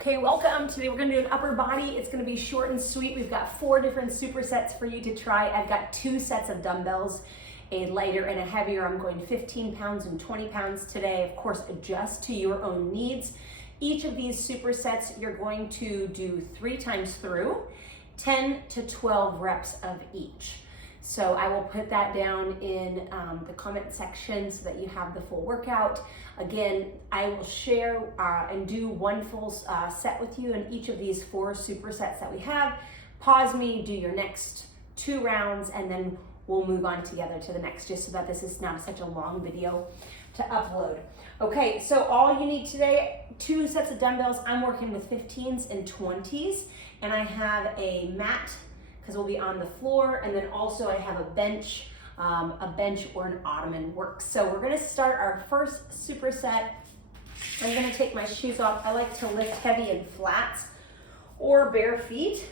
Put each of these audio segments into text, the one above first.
Okay, welcome. Today we're gonna do an upper body. It's gonna be short and sweet. We've got 4 different supersets for you to try. I've got 2 sets of dumbbells, a lighter and a heavier. I'm going 15 pounds and 20 pounds today. Of course, adjust to your own needs. Each of these supersets, you're going to do 3 times through, 10 to 12 reps of each. So I will put that down in the comment section so that you have the full workout. Again, I will share and do one full set with you in each of these 4 supersets that we have. Pause me, do your next 2 rounds, and then we'll move on together to the next, just so that this is not such a long video to upload. Okay, so all you need today, 2 sets of dumbbells. I'm working with 15s and 20s, and I have a mat, because we'll be on the floor, and then also I have a bench or an ottoman works. So we're gonna start our first superset. I'm gonna take my shoes off. I like to lift heavy in flats or bare feet.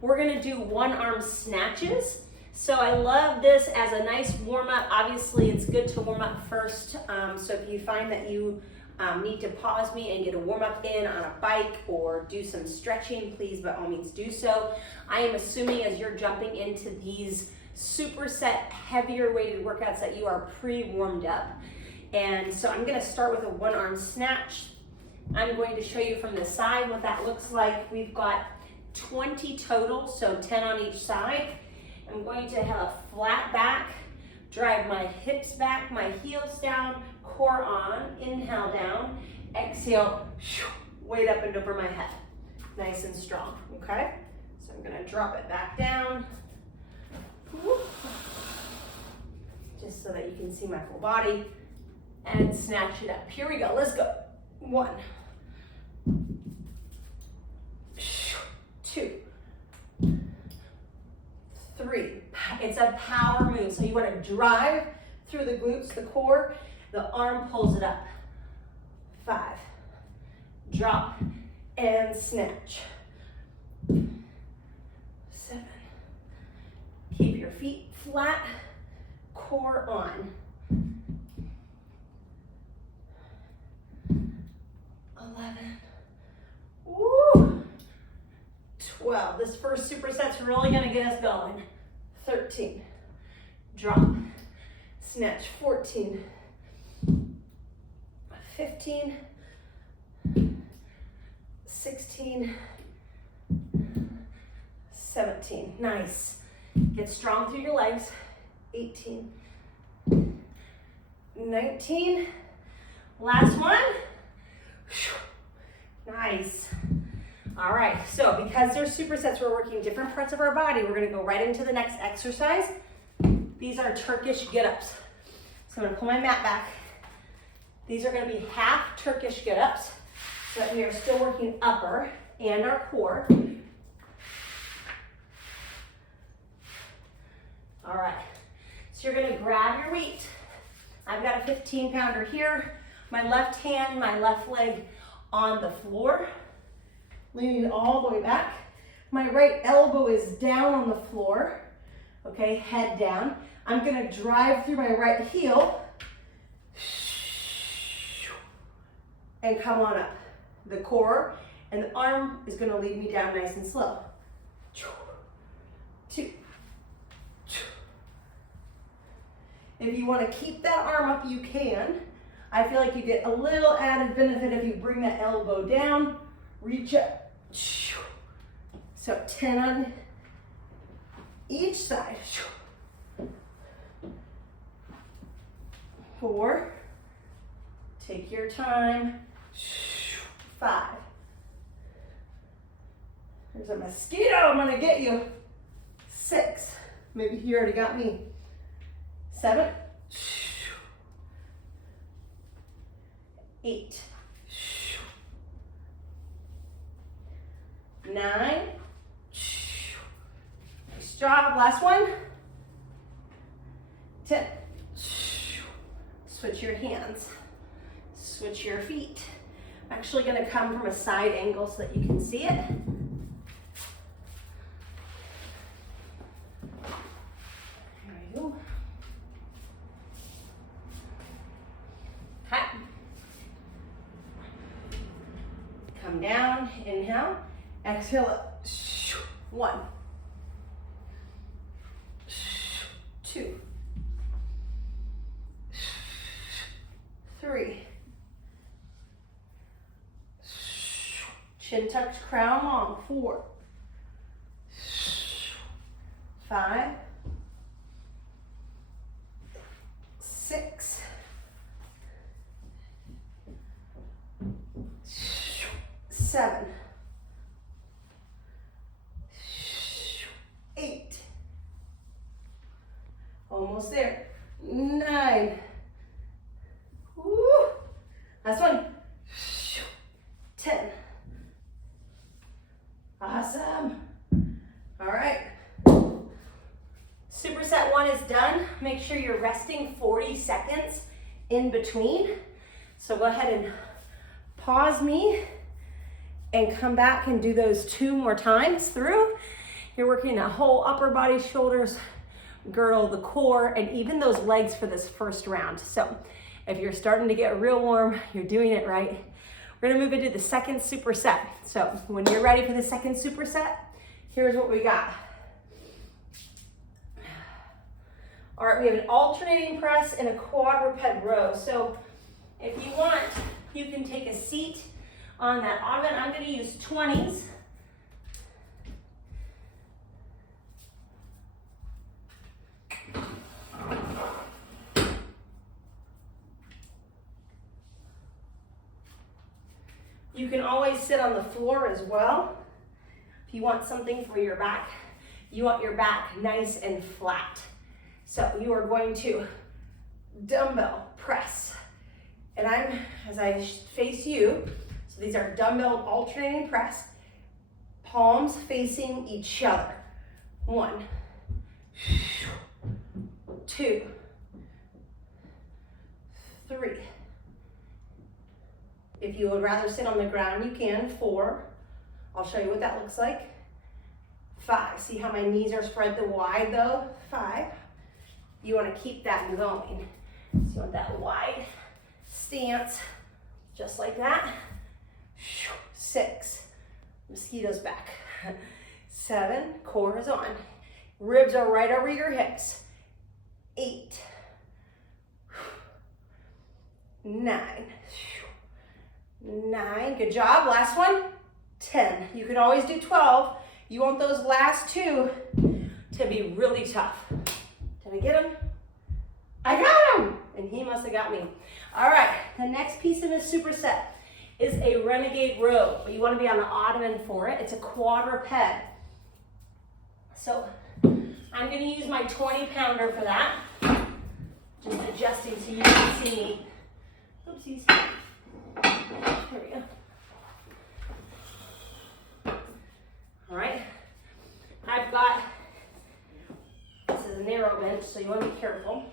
We're gonna do 1-arm snatches. So I love this as a nice warm up. Obviously it's good to warm up first. So if you find that you need to pause me and get a warm up in on a bike or do some stretching, please by all means do so. I am assuming as you're jumping into these superset heavier weighted workouts that you are pre-warmed up. And so I'm gonna start with a 1-arm snatch. I'm going to show you from the side what that looks like. We've got 20 total, so 10 on each side. I'm going to have a flat back, drive my hips back, my heels down, core on, inhale down, exhale, weight up and over my head. Nice and strong, okay? So I'm gonna drop it back down, just so that you can see my full body, and snatch it up. Here we go, let's go. 1, 2, 3. It's a power move, so you want to drive through the glutes, the core, the arm pulls it up. 5, drop and snatch. 7, keep your feet flat, core on. 11, woo, 12. This first superset's really gonna get us going. 13, drop, snatch. 14, 15, 16, 17. Nice. Get strong through your legs. 18, 19. Last one. Nice. All right, so because they're supersets, we're working different parts of our body. We're gonna go right into the next exercise. These are Turkish get-ups. So I'm gonna pull my mat back. These are gonna be half Turkish get-ups, so that we are still working upper and our core. All right, so you're gonna grab your weight. I've got a 15-pounder here. My left hand, my left leg on the floor, leaning all the way back. My right elbow is down on the floor, okay, head down. I'm gonna drive through my right heel and come on up. The core and the arm is gonna lead me down nice and slow. 2. If you wanna keep that arm up, you can. I feel like you get a little added benefit if you bring that elbow down, reach up. So 10 on each side. 4, take your time. 5, there's a mosquito, I'm gonna get you. 6, maybe he already got me. 7, 8, 9, nice job, last one. 10, switch your hands, switch your feet. I'm actually gonna come from a side angle so that you can see it. There you go. come down, inhale, exhale up. 1, 2, 3. Chin tucked, crown long. 4, 5, 6, 7, 8. Almost there. 9. Woo. Last one. 10. Awesome. All right. Superset 1 is done. Make sure you're resting 40 seconds in between. So go ahead and pause me and come back and do those 2 more times through. You're working the whole upper body, shoulders, girdle, the core, and even those legs for this first round. So if you're starting to get real warm, you're doing it right. We're gonna move into the second superset. So when you're ready for the second superset, here's what we got. All right, we have an alternating press and a quadruped row. So if you want, you can take a seat on that ottoman. I'm gonna use 20s. You can always sit on the floor as well. If you want something for your back, you want your back nice and flat. So you are going to dumbbell press. And as I face you, so these are dumbbell alternating press, palms facing each other. 1, 2, 3. If you would rather sit on the ground, you can. 4. I'll show you what that looks like. 5. See how my knees are spread wide though? 5. You want to keep that going. So you want that wide stance, just like that. 6. Mosquitoes back. 7. Core is on. Ribs are right over your hips. 8. 9. 9, good job. Last one, 10. You can always do 12. You want those last 2 to be really tough. Did I get him? I got him! And he must have got me. All right, the next piece in this superset is a Renegade Row, but you want to be on the ottoman for it. It's a quadruped. So I'm going to use my 20-pounder for that. Just adjusting so you can see me. Oopsies. There we go. All right. I've got, this is a narrow bench, so you want to be careful.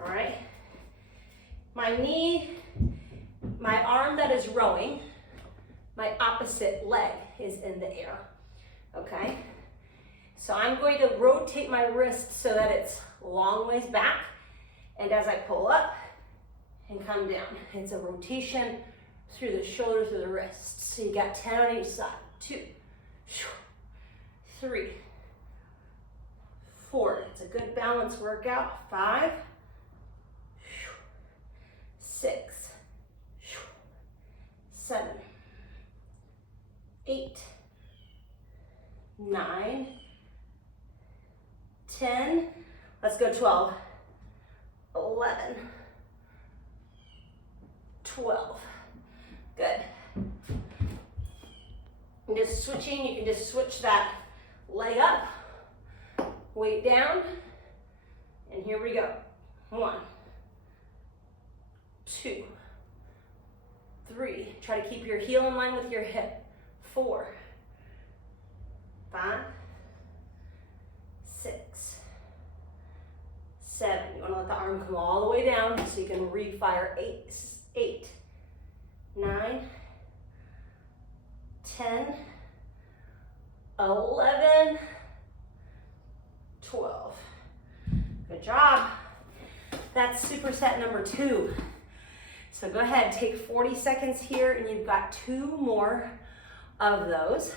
All right. My knee, my arm that is rowing, my opposite leg is in the air. Okay. So I'm going to rotate my wrist so that it's long ways back. And as I pull up and come down, it's a rotation through the shoulder, through the wrists. So you got 10 on each side. 2, 3, 4. It's a good balance workout. 5, 6, 7, 8, 9, 10. Let's go 12, 11, 12. Good. And just switching, you can just switch that leg up, weight down, and here we go. 1, 2, 3. Try to keep your heel in line with your hip. 4, 5, 6, 7. You want to let the arm come all the way down so you can refire. 8, 9, 10, 11, 12. Good job. That's superset number 2. So go ahead, take 40 seconds here, and you've got 2 more of those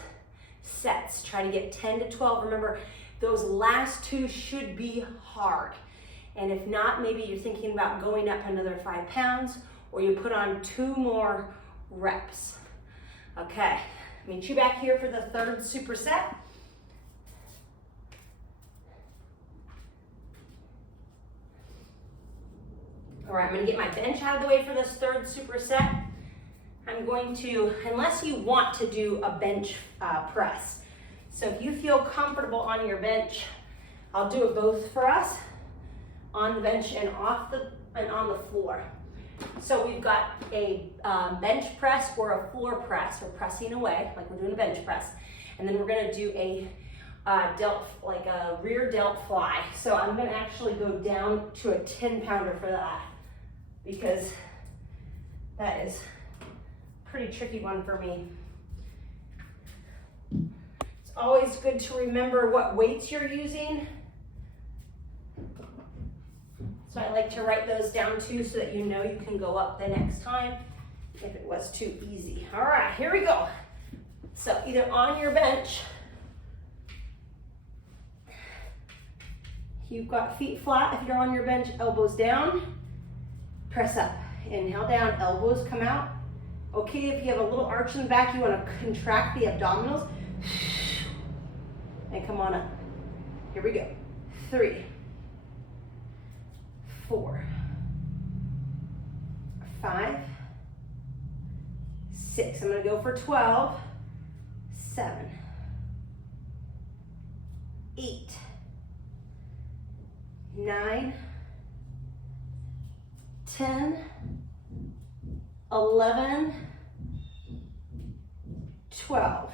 sets. Try to get 10 to 12. Remember, those last 2 should be hard. And if not, maybe you're thinking about going up another 5 pounds, or you put on 2 more reps. Okay, meet you back here for the 3rd superset. All right, I'm gonna get my bench out of the way for this 3rd superset. I'm going to, unless you want to do a bench press. So if you feel comfortable on your bench, I'll do it both for us, on the bench and on the floor. So we've got a bench press or a floor press. We're pressing away, like we're doing a bench press. And then we're gonna do a delt, like a rear delt fly. So I'm gonna actually go down to a 10-pounder for that, because that is a pretty tricky one for me. It's always good to remember what weights you're using. So I like to write those down too, so that you know you can go up the next time if it was too easy. All right, here we go. So either on your bench, you've got feet flat. If you're on your bench, elbows down, press up. Inhale down, elbows come out. Okay, if you have a little arch in the back, you want to contract the abdominals. And come on up. Here we go. 3, 4, 5, 6. I'm going to go for 12, 7, 8, 9, 10, 11, 12.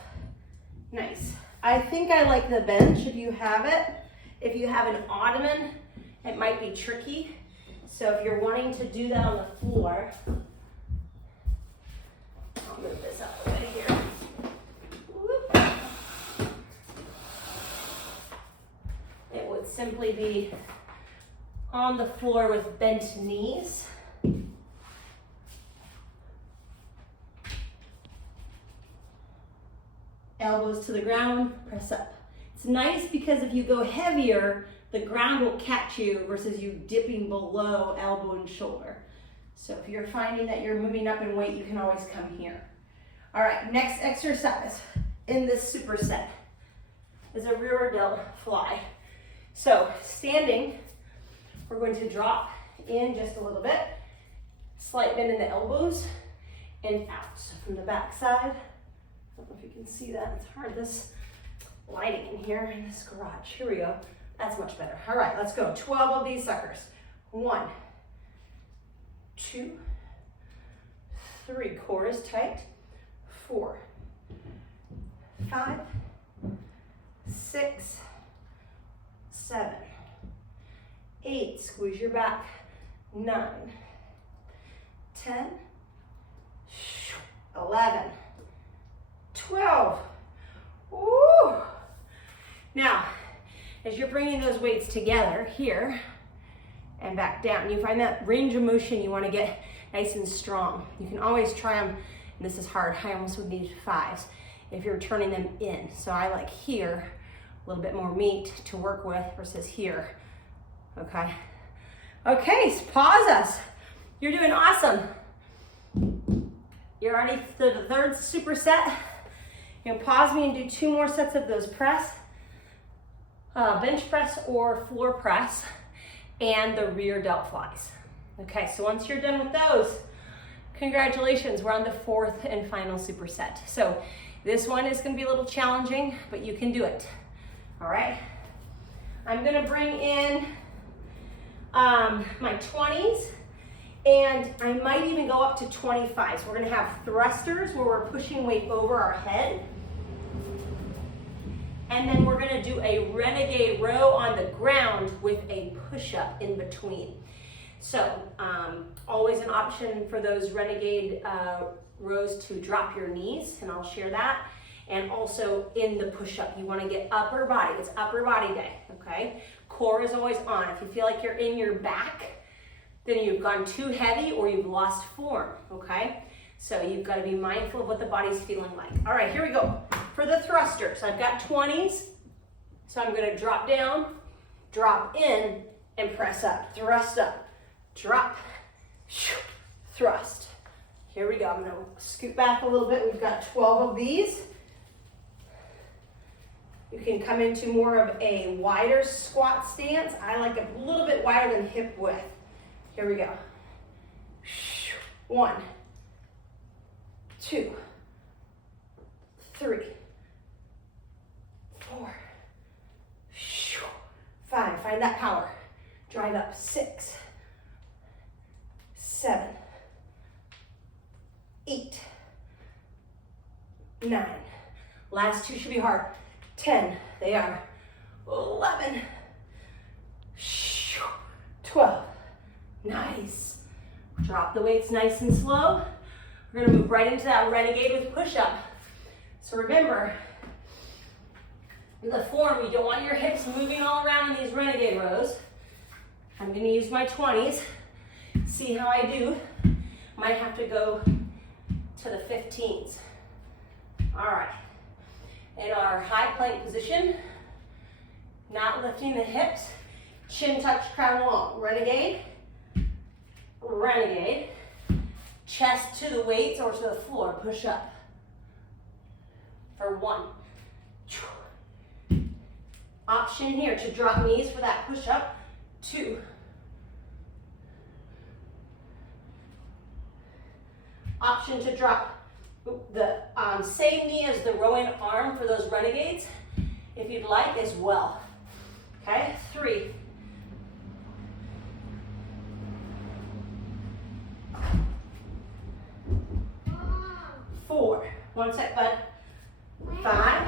Nice. I think I like the bench if you have it. If you have an ottoman, it might be tricky. So if you're wanting to do that on the floor, I'll move this up a bit here. Whoop. It would simply be on the floor with bent knees. Elbows to the ground, press up. It's nice because if you go heavier, the ground will catch you versus you dipping below elbow and shoulder. So if you're finding that you're moving up in weight, you can always come here. All right, next exercise in this superset is a rear delt fly. So standing, we're going to drop in just a little bit, slight bend in the elbows and out. So from the back side, I don't know if you can see that, it's hard, this lighting in here in this garage. Here we go, that's much better. All right, let's go, 12 of these suckers. 1, 2, 3, core is tight. 4, 5, 6, 7, 8, squeeze your back. 9, 10, 11, 12. Woo! Now, as you're bringing those weights together here and back down, you find that range of motion you want to get nice and strong. You can always try them, and this is hard, I almost would need 5s if you're turning them in. So I like here, a little bit more meat to work with versus here, okay? Okay, so pause us. You're doing awesome. You're already to the 3rd superset. You can pause me and do 2 more sets of those press, bench press or floor press, and the rear delt flies. Okay, so once you're done with those, congratulations, we're on the 4th and final superset. So this one is gonna be a little challenging, but you can do it. All right, I'm gonna bring in my 20s, and I might even go up to 25. So we're gonna have thrusters where we're pushing weight over our head. And then we're gonna do a Renegade Row on the ground with a push-up in between. So always an option for those Renegade rows to drop your knees, and I'll share that. And also in the push-up, you wanna get upper body. It's upper body day, okay? Core is always on. If you feel like you're in your back, then you've gone too heavy or you've lost form, okay? So you've got to be mindful of what the body's feeling like. All right, here we go. For the thrusters, I've got 20s. So I'm going to drop down, drop in, and press up. Thrust up, drop, thrust. Here we go. I'm going to scoot back a little bit. We've got 12 of these. You can come into more of a wider squat stance. I like a little bit wider than hip width. Here we go. 1, 2, 3, 4, 5. Find that power. Drive up. 6, 7, 8, 9. Last 2 should be hard. 10. They are. 11, 12. Nice. Drop the weights nice and slow. We're going to move right into that renegade with push-up. So remember, the form, you don't want your hips moving all around in these renegade rows. I'm going to use my 20s. See how I do. Might have to go to the 15s. All right. In our high plank position, not lifting the hips, chin touch crown wall. Renegade, renegade. Chest to the weights or to the floor. Push up. For 1. Option here to drop knees for that push up. 2. Option to drop the same knee as the rowing arm for those renegades, if you'd like as well. Okay, 3. 4. 1 sec, bud. 5.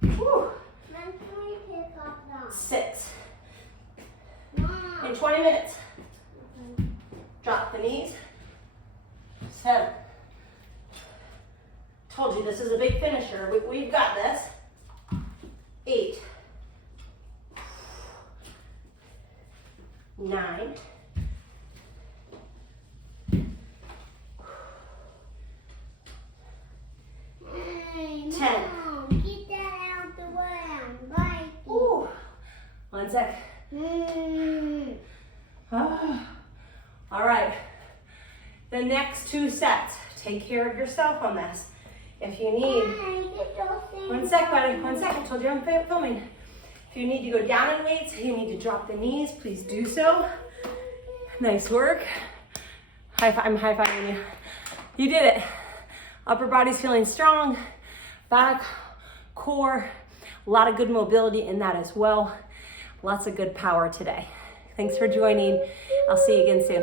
Whew. 6. In 20 minutes. Drop the knees. 7. Told you this is a big finisher. We've got this. 8. 9. 10. Get that out the way. I'm biting. Ooh. 1 sec. All right. The next 2 sets. Take care of yourself on this. If you need, 1 sec, buddy. 1 sec. I told you I'm filming. If you need to go down in weights, you need to drop the knees, please do so. Nice work. I'm high-fiving you. You did it. Upper body's feeling strong. Back, core, a lot of good mobility in that as well. Lots of good power today. Thanks for joining. I'll see you again soon.